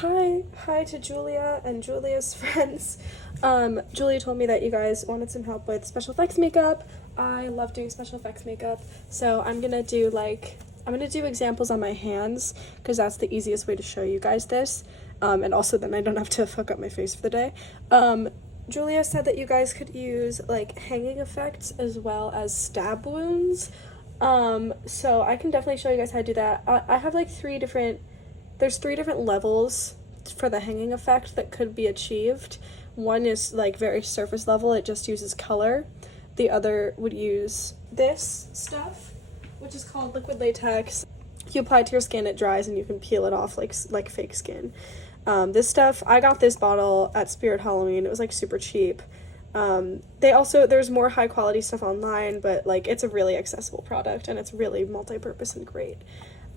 Hi to Julia and Julia's friends. Julia told me that you guys wanted some help with special effects makeup. I love doing special effects makeup, so I'm gonna do examples on my hands because that's the easiest way to show you guys this, and also then I don't have to fuck up my face for the day. Julia said that you guys could use like hanging effects as well as stab wounds. So I can definitely show you guys how to do that. I have like there's three different levels for the hanging effect that could be achieved. One is like very surface level, it just uses color. The other would use this stuff, which is called liquid latex. You apply it to your skin, it dries, and you can peel it off like fake skin. This stuff, I got this bottle at Spirit Halloween. It was like super cheap. There's more high quality stuff online, but like it's a really accessible product and it's really multi-purpose and great.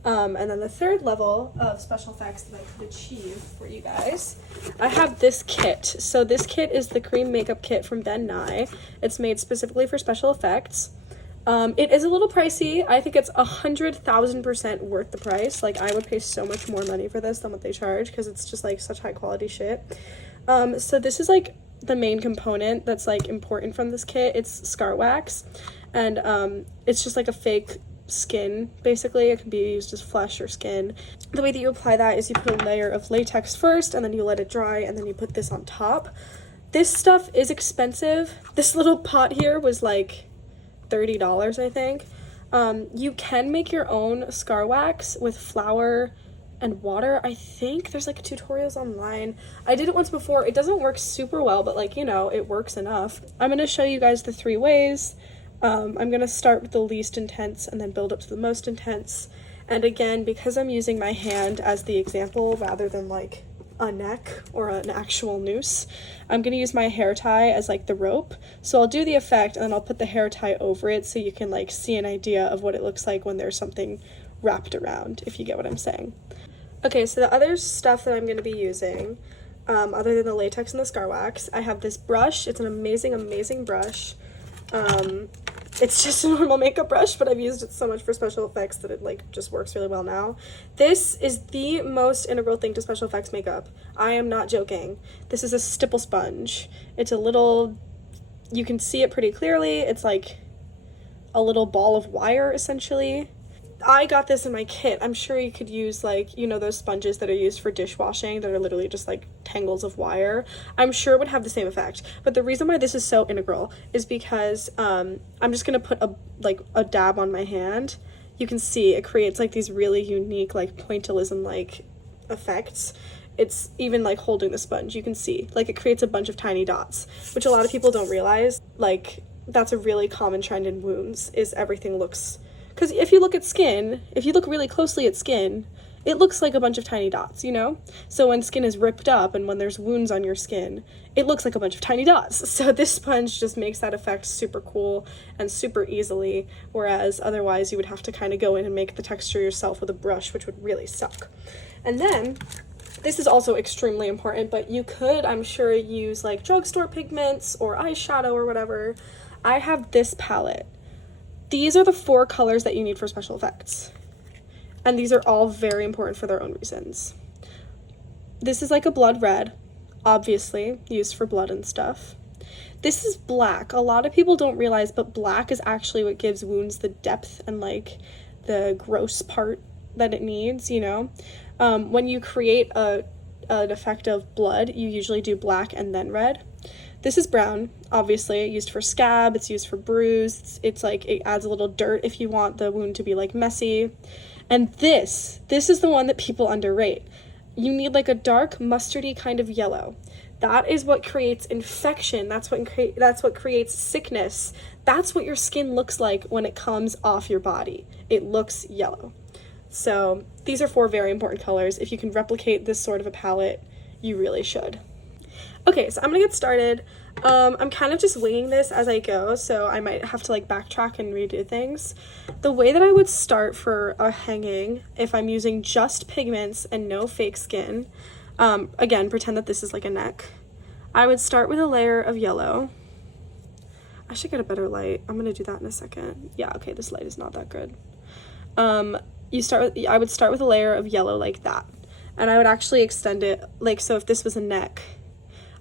And then the third level of special effects that I could achieve for you guys, I have this kit. So this kit is the cream makeup kit from Ben Nye. It's made specifically for special effects. It is a little pricey. I think it's 100,000% worth the price. Like, I would pay so much more money for this than what they charge because it's just like such high quality shit. So this is like the main component that's like important from this kit. It's scar wax, and it's just like a fake skin. Basically, it can be used as flesh or skin. The way that you apply that is you put a layer of latex first, and then you let it dry, and then you put this on top. This stuff is expensive. This little pot here was like $30, I think. You can make your own scar wax with flour and water. I think there's like tutorials online. I did it once before. It doesn't work super well, but like, you know, it works enough. I'm going to show you guys the three ways. I'm going to start with the least intense and then build up to the most intense. And again, because I'm using my hand as the example rather than like a neck or an actual noose, I'm going to use my hair tie as like the rope. So I'll do the effect and then I'll put the hair tie over it so you can like see an idea of what it looks like when there's something wrapped around, if you get what I'm saying. Okay, so the other stuff that I'm going to be using, other than the latex and the scar wax, I have this brush. It's an amazing brush. It's just a normal makeup brush, but I've used it so much for special effects that it like just works really well now. This is the most integral thing to special effects makeup. I am not joking. This is a stipple sponge. It's a little, you can see it pretty clearly. It's like a little ball of wire essentially. I got this in my kit. I'm sure you could use like, you know, those sponges that are used for dishwashing that are literally just like tangles of wire. I'm sure it would have the same effect. But the reason why this is so integral is because I'm just gonna put a dab on my hand. You can see it creates like these really unique like pointillism like effects. It's even like holding the sponge, you can see like it creates a bunch of tiny dots, which a lot of people don't realize. Like, that's a really common trend in wounds, is everything looks, because if you look at skin, if you look really closely at skin, it looks like a bunch of tiny dots, you know? So when skin is ripped up and when there's wounds on your skin, it looks like a bunch of tiny dots. So this sponge just makes that effect super cool and super easily, whereas otherwise you would have to kind of go in and make the texture yourself with a brush, which would really suck. And then, this is also extremely important, but you could, I'm sure, use like drugstore pigments or eyeshadow or whatever. I have this palette. These are the 4 colors that you need for special effects. And these are all very important for their own reasons. This is like a blood red, obviously, used for blood and stuff. This is black. A lot of people don't realize, but black is actually what gives wounds the depth and like the gross part that it needs, you know? When you create an effect of blood, you usually do black and then red. This is brown, obviously, used for scab, it's used for bruise, it's like, it adds a little dirt if you want the wound to be like messy. And this is the one that people underrate. You need like a dark mustardy kind of yellow. That is what creates infection, that's what creates sickness. That's what your skin looks like when it comes off your body. It looks yellow. So these are 4 very important colors. If you can replicate this sort of a palette, you really should. Okay, so I'm gonna get started. I'm kind of just winging this as I go, so I might have to like backtrack and redo things. The way that I would start for a hanging, if I'm using just pigments and no fake skin, again, pretend that this is like a neck. I would start with a layer of yellow. I should get a better light. I'm gonna do that in a second. Yeah, okay, this light is not that good. I would start with a layer of yellow like that. And I would actually extend it, like, so if this was a neck,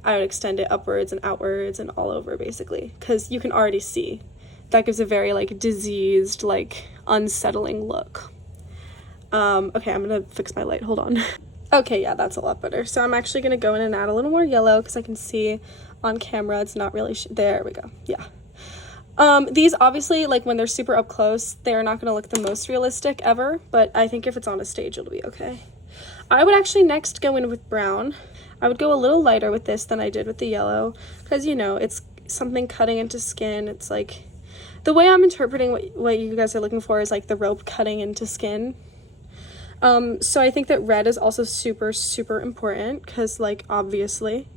I would extend it upwards and outwards and all over, basically, because you can already see. That gives a very, like, diseased, like, unsettling look. Okay, I'm gonna fix my light, hold on. Okay, yeah, that's a lot better. So I'm actually gonna go in and add a little more yellow, because I can see on camera it's not really, there we go, yeah. These obviously, like, when they're super up close, they're not gonna look the most realistic ever, but I think if it's on a stage, it'll be okay. I would actually next go in with brown. I would go a little lighter with this than I did with the yellow, because, you know, it's something cutting into skin. It's like, the way I'm interpreting what you guys are looking for is, like, the rope cutting into skin. So I think that red is also super, super important, because, like, obviously,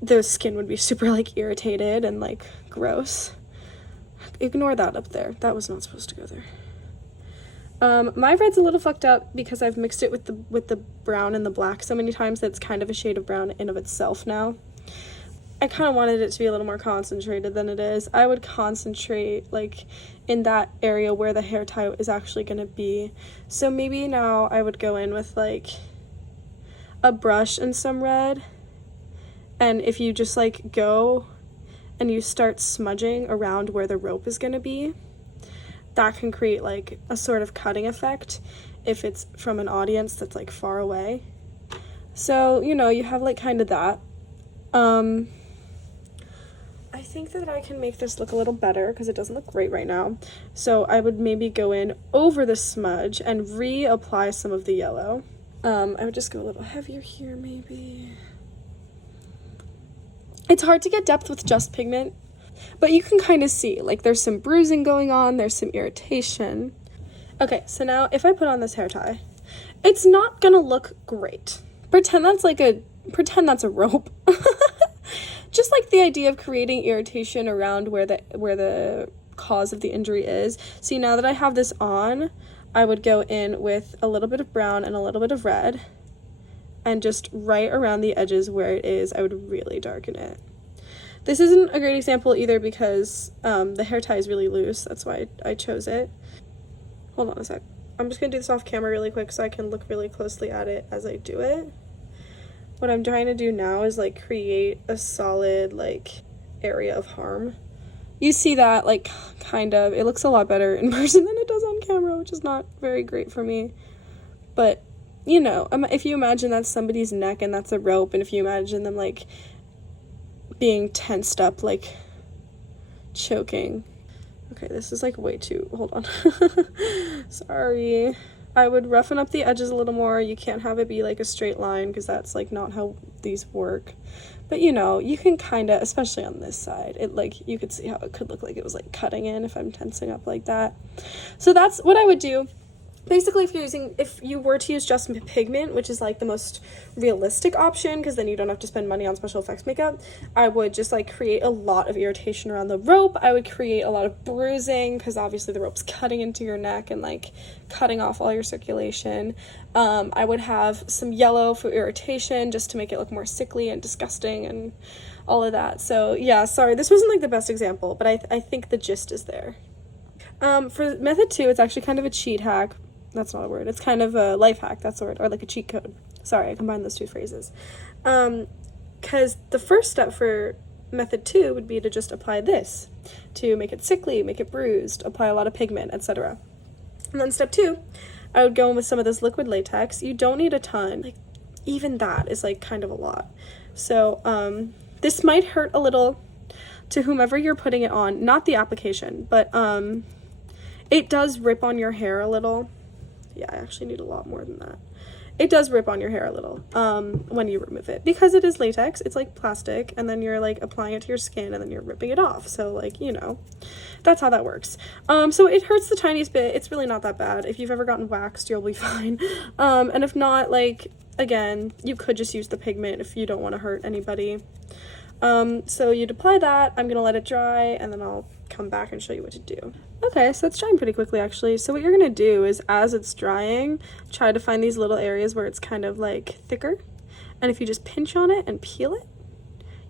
the skin would be super, like, irritated and, like, gross. Ignore that up there. That was not supposed to go there. My red's a little fucked up because I've mixed it with the brown and the black so many times that it's kind of a shade of brown in of itself now. I kind of wanted it to be a little more concentrated than it is. I would concentrate, like, in that area where the hair tie is actually going to be. So maybe now I would go in with, like, a brush and some red. And if you just, like, go and you start smudging around where the rope is going to be, that can create, like, a sort of cutting effect if it's from an audience that's, like, far away. So, you know, you have, like, kind of that. I think that I can make this look a little better because it doesn't look great right now. So I would maybe go in over the smudge and reapply some of the yellow. I would just go a little heavier here, maybe. It's hard to get depth with just pigment, but you can kind of see, like, there's some bruising going on, there's some irritation. Okay, so now if I put on this hair tie, it's not gonna look great. Pretend that's a rope. Just like the idea of creating irritation around where the cause of the injury is. See, now that I have this on, I would go in with a little bit of brown and a little bit of red, and just right around the edges where it is, I would really darken it. This isn't a great example either because the hair tie is really loose. That's why I chose it. Hold on a sec. I'm just going to do this off camera really quick so I can look really closely at it as I do it. What I'm trying to do now is, like, create a solid, like, area of harm. You see that, like, kind of. It looks a lot better in person than it does on camera, which is not very great for me. But, you know, if you imagine that's somebody's neck and that's a rope, and if you imagine them, like, being tensed up, like, choking. Okay, this is, like, way too, hold on. Sorry. I would roughen up the edges a little more. You can't have it be, like, a straight line because that's, like, not how these work. But, you know, you can kind of, especially on this side, it, like, you could see how it could look like it was, like, cutting in if I'm tensing up like that. So that's what I would do. Basically, if you were to use just pigment, which is, like, the most realistic option, because then you don't have to spend money on special effects makeup, I would just, like, create a lot of irritation around the rope. I would create a lot of bruising, because obviously the rope's cutting into your neck and, like, cutting off all your circulation. I would have some yellow for irritation, just to make it look more sickly and disgusting and all of that. So, yeah, sorry, this wasn't, like, the best example, but I think the gist is there. For method 2, it's actually kind of a cheat hack. That's not a word. It's kind of a life hack, that's the word, or like a cheat code. Sorry, I combined those two phrases. Because the first step for method 2 would be to just apply this to make it sickly, make it bruised, apply a lot of pigment, etc. And then step 2, I would go in with some of this liquid latex. You don't need a ton. Like, even that is, like, kind of a lot. So, this might hurt a little to whomever you're putting it on. Not the application, but, it does rip on your hair a little. Yeah, I actually need a lot more than that. It does rip on your hair a little when you remove it, because it is latex. It's like plastic, and then you're, like, applying it to your skin, and then you're ripping it off. So, like, you know, that's how that works. So it hurts the tiniest bit. It's really not that bad. If you've ever gotten waxed, you'll be fine. And if not, like, again, you could just use the pigment if you don't want to hurt anybody. So you'd apply that. I'm gonna let it dry, and then I'll come back and show you what to do. Okay, so it's drying pretty quickly, actually. So what you're gonna do is, as it's drying, try to find these little areas where it's kind of, like, thicker, and if you just pinch on it and peel it,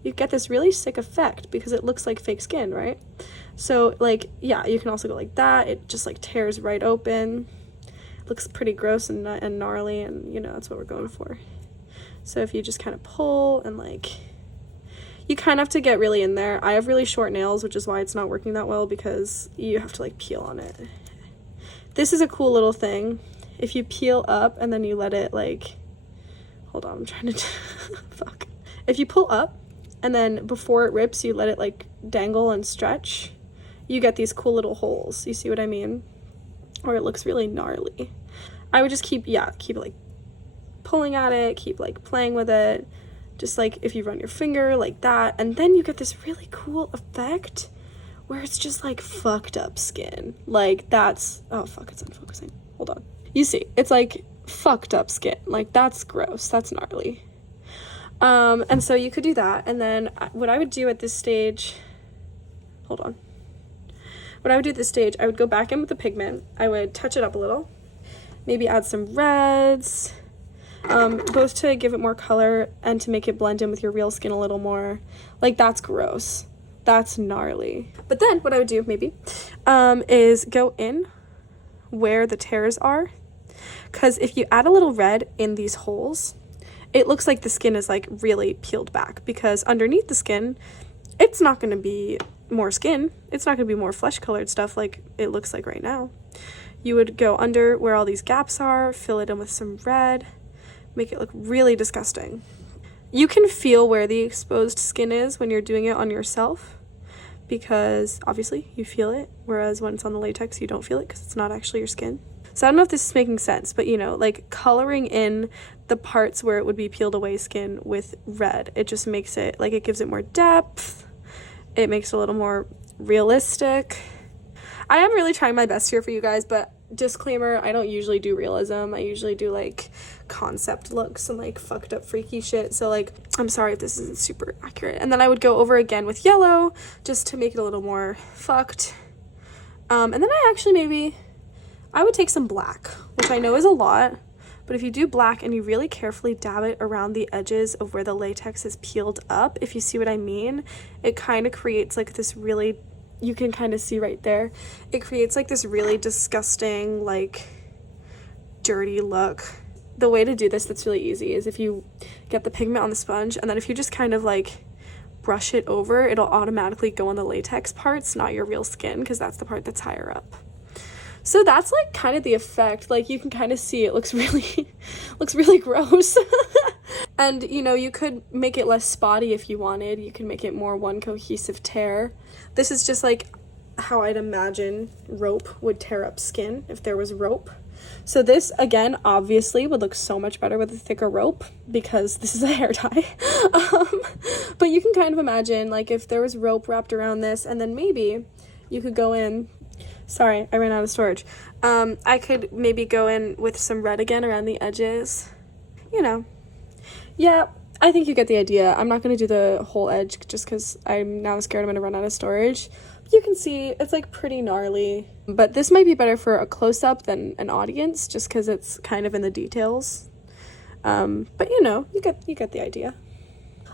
you get this really sick effect because it looks like fake skin, right? So, like, yeah, you can also go like that. It just, like, tears right open. Looks pretty gross and gnarly, and, you know, that's what we're going for. So if you just kind of pull and like, you kind of have to get really in there. I have really short nails, which is why it's not working that well, because you have to like peel on it. This is a cool little thing. If you peel up and then you let it like, hold on, I'm trying to, fuck. If you pull up and then before it rips, you let it like dangle and stretch, you get these cool little holes. You see what I mean? Or it looks really gnarly. I would just keep like pulling at it, keep like playing with it. Just like if you run your finger like that, and then you get this really cool effect where it's just like fucked up skin. Like that's, oh fuck, it's unfocusing. Hold on. You see, it's like fucked up skin. Like that's gross, that's gnarly. And so you could do that, and then what I would do at this stage, hold on. What I would do at this stage, I would go back in with the pigment, I would touch it up a little, maybe add some reds, both to give it more color and to make it blend in with your real skin a little more. Like that's gross, that's gnarly. But then what I would do maybe is go in where the tears are, because if you add a little red in these holes, it looks like the skin is like really peeled back, because underneath the skin, it's not going to be more skin. It's not going to be more flesh colored stuff like it looks like right now. You would go under where all these gaps are, fill it in with some red, make it look really disgusting. You can feel where the exposed skin is when you're doing it on yourself, because obviously you feel it, whereas when it's on the latex, you don't feel it because it's not actually your skin. So I don't know if this is making sense, but you know, like coloring in the parts where it would be peeled away skin with red, it just makes it, like it gives it more depth, it makes it a little more realistic. I am really trying my best here for you guys, but disclaimer, I don't usually do realism. I usually do like concept looks and like fucked up freaky shit, so like I'm sorry if this isn't super accurate. And then I would go over again with yellow just to make it a little more fucked, and then I would take some black, which I know is a lot, but if you do black and you really carefully dab it around the edges of where the latex is peeled up, if you see what I mean, it kind of creates like this really, you can kind of see right there, it creates like this really disgusting, like dirty look. The way to do this that's really easy is if you get the pigment on the sponge, and then if you just kind of like brush it over, it'll automatically go on the latex parts, not your real skin, because that's the part that's higher up. So that's like kind of the effect. Like you can kind of see it looks really gross. And you know, you could make it less spotty if you wanted. You can make it more one cohesive tear. This is just like how I'd imagine rope would tear up skin if there was rope. So this again obviously would look so much better with a thicker rope, because this is a hair tie. But you can kind of imagine like if there was rope wrapped around this, and then maybe you could go in, sorry, I ran out of storage. I could maybe go in with some red again around the edges, you know. Yeah, I think you get the idea. I'm not going to do the whole edge just because I'm now scared I'm going to run out of storage. You can see it's like pretty gnarly, but this might be better for a close-up than an audience just because it's kind of in the details. But you know, you get the idea.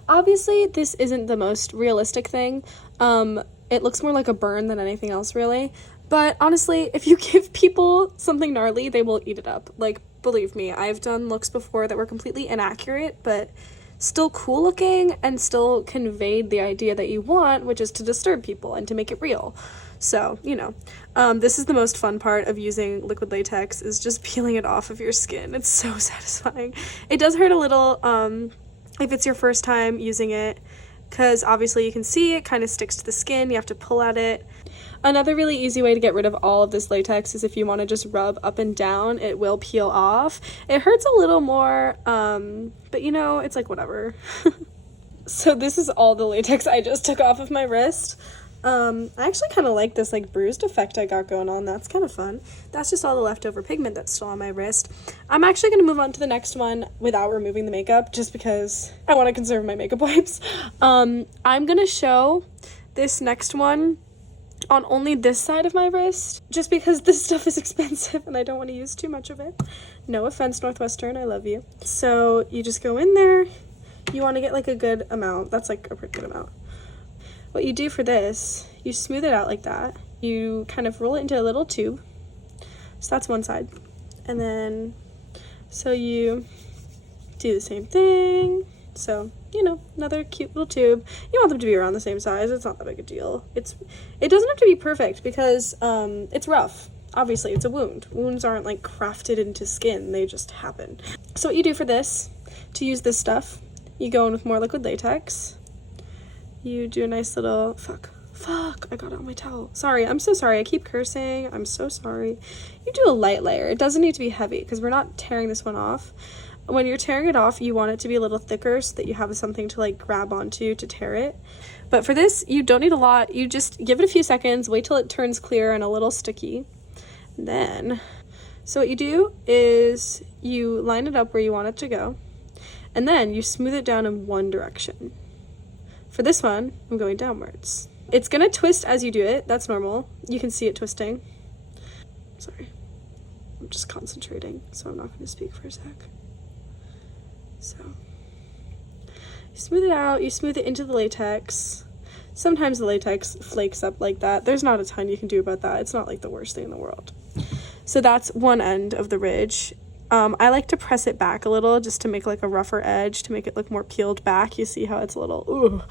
Obviously, this isn't the most realistic thing. It looks more like a burn than anything else, really. But honestly, if you give people something gnarly, they will eat it up. Like, believe me, I've done looks before that were completely inaccurate, but still cool looking and still conveyed the idea that you want, which is to disturb people and to make it real. So, you know, this is the most fun part of using liquid latex, is just peeling it off of your skin. It's so satisfying. It does hurt a little if it's your first time using it, because obviously you can see it kind of sticks to the skin. You have to pull at it. Another really easy way to get rid of all of this latex is if you want to just rub up and down, it will peel off. It hurts a little more, but you know, it's like whatever. So this is all the latex I just took off of my wrist. I actually kind of like this like bruised effect I got going on. That's kind of fun. That's just all the leftover pigment that's still on my wrist. I'm actually going to move on to the next one without removing the makeup, just because I want to conserve my makeup wipes. I'm going to show this next one on only this side of my wrist, just because this stuff is expensive and I don't want to use too much of it. No offense, Northwestern, I love you. So you just go in there. You want to get like a good amount. That's like a pretty good amount. What you do for this, you smooth it out like that. You kind of roll it into a little tube. So that's one side. And then, so you do the same thing. So, you know, another cute little tube. You want them to be around the same size. It's not that big a deal. It doesn't have to be perfect because it's rough. Obviously, it's a wound. Wounds aren't like crafted into skin. They just happen. So what you do for this, to use this stuff, you go in with more liquid latex. You do a nice little, fuck, I got it on my towel. Sorry, I'm so sorry. I keep cursing. I'm so sorry. You do a light layer. It doesn't need to be heavy because we're not tearing this one off. When you're tearing it off, you want it to be a little thicker so that you have something to like grab onto to tear it. But for this, you don't need a lot. You just give it a few seconds, wait till it turns clear and a little sticky. Then, so what you do is you line it up where you want it to go, and then you smooth it down in one direction. For this one, I'm going downwards. It's gonna twist as you do it. That's normal. You can see it twisting. Sorry. I'm just concentrating, so I'm not gonna speak for a sec. So, you smooth it out, you smooth it into the latex. Sometimes the latex flakes up like that. There's not a ton you can do about that. It's not like the worst thing in the world. So that's one end of the ridge. I like to press it back a little just to make like a rougher edge to make it look more peeled back. You see how it's a little, ooh.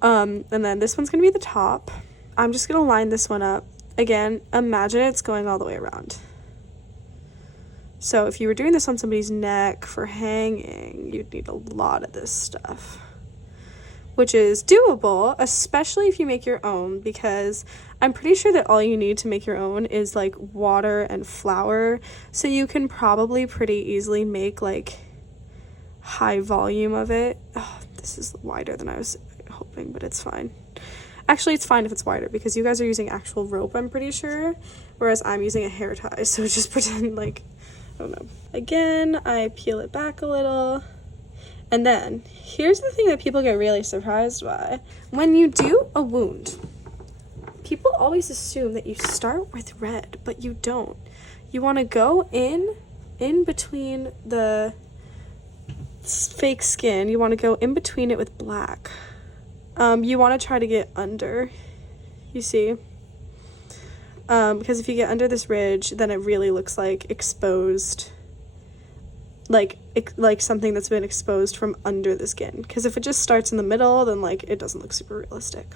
And then this one's gonna be the top. I'm just gonna line this one up. Again, imagine it's going all the way around. So if you were doing this on somebody's neck for hanging, you'd need a lot of this stuff, which is doable, especially if you make your own, because I'm pretty sure that all you need to make your own is like water and flour, so you can probably pretty easily make like high volume of it. Oh, this is wider than I was hoping, but it's fine. Actually, it's fine if it's wider because you guys are using actual rope, I'm pretty sure, whereas I'm using a hair tie, so just pretend like, I don't know. Again, I peel it back a little. And then, here's the thing that people get really surprised by. When you do a wound, people always assume that you start with red, but you don't. You want to go in between the fake skin. You want to go in between it with black. You want to try to get under, you see? Because if you get under this ridge, then it really looks like exposed, like something that's been exposed from under the skin. Because if it just starts in the middle, then like it doesn't look super realistic.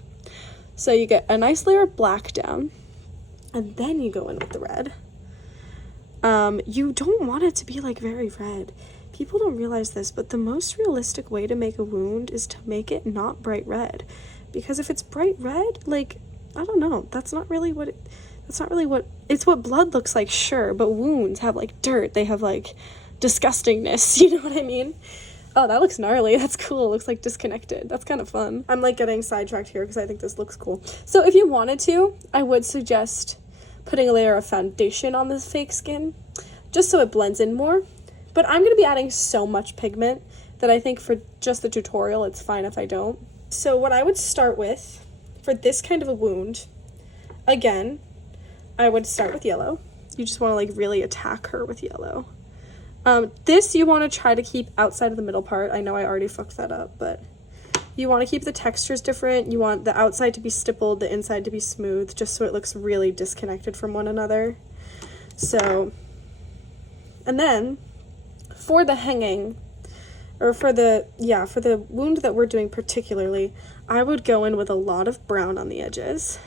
So you get a nice layer of black down, and then you go in with the red. You don't want it to be like very red. People don't realize this, but the most realistic way to make a wound is to make it not bright red. Because if it's bright red, like, I don't know, that's not really what it's what blood looks like, sure, but wounds have like dirt, they have like disgustingness, you know what I mean? Oh, that looks gnarly. That's cool. It looks like disconnected. That's kind of fun. I'm like getting sidetracked here because I think this looks cool. So if you wanted to, I would suggest putting a layer of foundation on this fake skin just so it blends in more. But I'm going to be adding so much pigment that I think for just the tutorial, it's fine if I don't. So what I would start with for this kind of a wound, again, I would start with yellow. You just want to like really attack her with yellow. This you want to try to keep outside of the middle part. I know I already fucked that up, but you want to keep the textures different. You want the outside to be stippled, the inside to be smooth, just so it looks really disconnected from one another. So, and then for the hanging, or for the wound that we're doing particularly, I would go in with a lot of brown on the edges.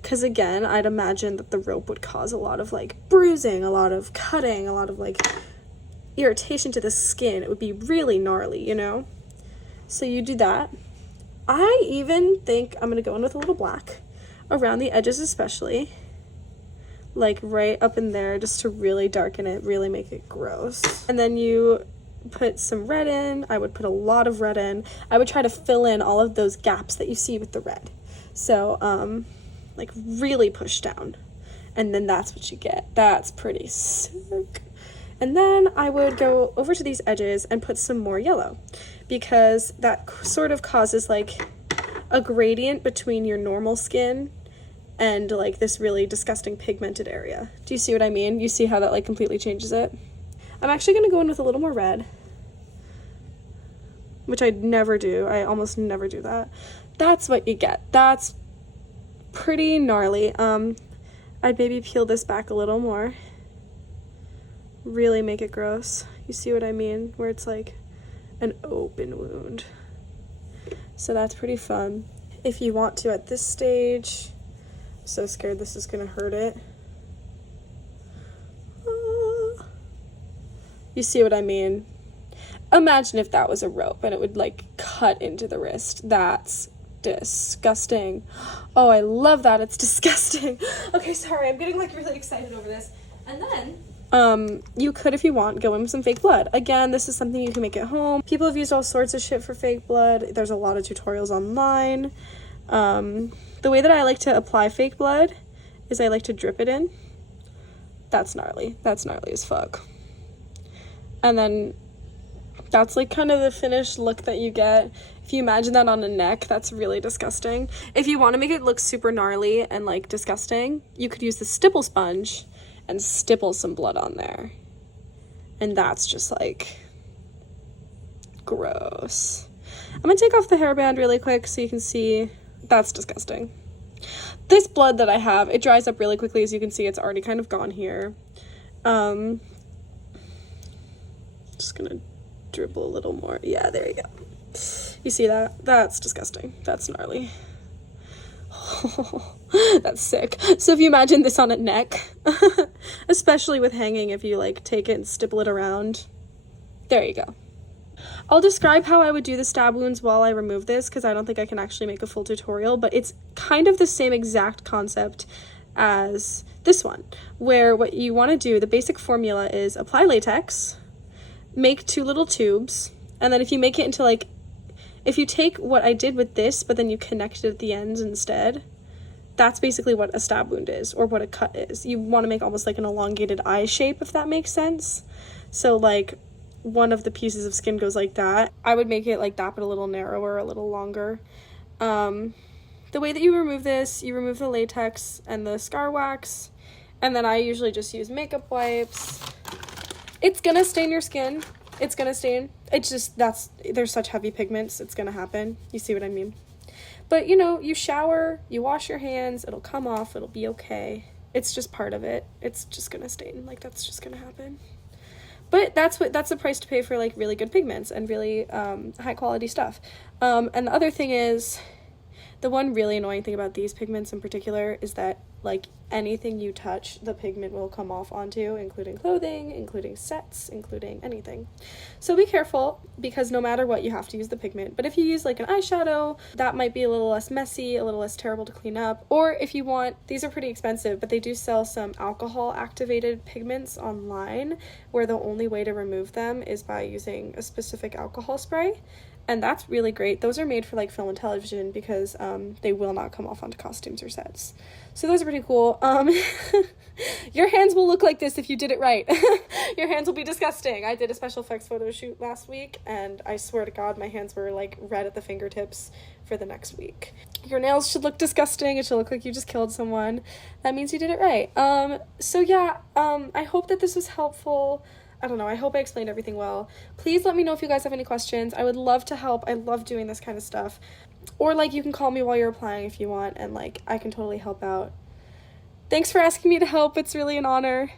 Because again, I'd imagine that the rope would cause a lot of like bruising, a lot of cutting, a lot of like irritation to the skin. It would be really gnarly, you know? So you do that. I even think I'm going to go in with a little black around the edges especially. Like right up in there just to really darken it, really make it gross. And then you put some red in. I would put a lot of red in. I would try to fill in all of those gaps that you see with the red. So, like really push down, and then that's what you get. That's pretty sick. And then I would go over to these edges and put some more yellow, because that sort of causes like a gradient between your normal skin and like this really disgusting pigmented area. Do you see what I mean? You see how that like completely changes it? I'm actually going to go in with a little more red, which I never do. I almost never do that. That's what you get. That's pretty gnarly. I'd maybe peel this back a little more. Really make it gross. You see what I mean? Where it's like an open wound. So that's pretty fun. If you want to at this stage, I'm so scared this is gonna hurt it. You see what I mean? Imagine if that was a rope and it would like cut into the wrist. That's disgusting. Oh, I love that. It's disgusting. Okay, sorry, I'm getting like really excited over this. And then you could, if you want, go in with some fake blood. Again, this is something you can make at home. People have used all sorts of shit for fake blood. There's a lot of tutorials online. The way that I like to apply fake blood is I like to drip it in. That's gnarly. That's gnarly as fuck. And then that's like kind of the finished look that you get. If you imagine that on a neck, that's really disgusting. If you want to make it look super gnarly and like disgusting, you could use the stipple sponge and stipple some blood on there. And that's just like gross. I'm gonna take off the hairband really quick so you can see. That's disgusting. This blood that I have, it dries up really quickly. As you can see, it's already kind of gone here. Just gonna dribble a little more. Yeah, there you go. You see that? That's disgusting. That's gnarly. That's sick. So if you imagine this on a neck, especially with hanging, if you like take it and stipple it around, there you go. I'll describe how I would do the stab wounds while I remove this, because I don't think I can actually make a full tutorial, but it's kind of the same exact concept as this one, where what you want to do, the basic formula is apply latex, make 2 little tubes, and then if you make it into like, if you take what I did with this, but then you connect it at the ends instead, that's basically what a stab wound is, or what a cut is. You want to make almost like an elongated eye shape, if that makes sense. So like one of the pieces of skin goes like that. I would make it like that, but a little narrower, a little longer. The way that you remove this, you remove the latex and the scar wax, and then I usually just use makeup wipes. It's gonna stain your skin. It's gonna stain. It's just, there's such heavy pigments, it's gonna happen. You see what I mean? But you know, you shower, you wash your hands, it'll come off, it'll be okay. It's just part of it. It's just gonna stain, like that's just gonna happen. But that's the price to pay for like really good pigments and really high quality stuff. And the other thing is, the one really annoying thing about these pigments in particular is that like anything you touch, the pigment will come off onto, including clothing, including sets, including anything. So be careful, because no matter what, you have to use the pigment. But if you use like an eyeshadow, that might be a little less messy, a little less terrible to clean up. Or if you want, these are pretty expensive, but they do sell some alcohol activated pigments online, where the only way to remove them is by using a specific alcohol spray. And that's really great. Those are made for like film and television, because they will not come off onto costumes or sets. So those are pretty cool. Your hands will look like this if you did it right. Your hands will be disgusting. I did a special effects photo shoot last week, and I swear to God, my hands were like red at the fingertips for the next week. Your nails should look disgusting. It should look like you just killed someone. That means you did it right. So yeah, I hope that this was helpful. I don't know, I hope I explained everything well. Please let me know if you guys have any questions. I would love to help. I love doing this kind of stuff. Or like you can call me while you're applying if you want, and like I can totally help out. Thanks for asking me to help. It's really an honor.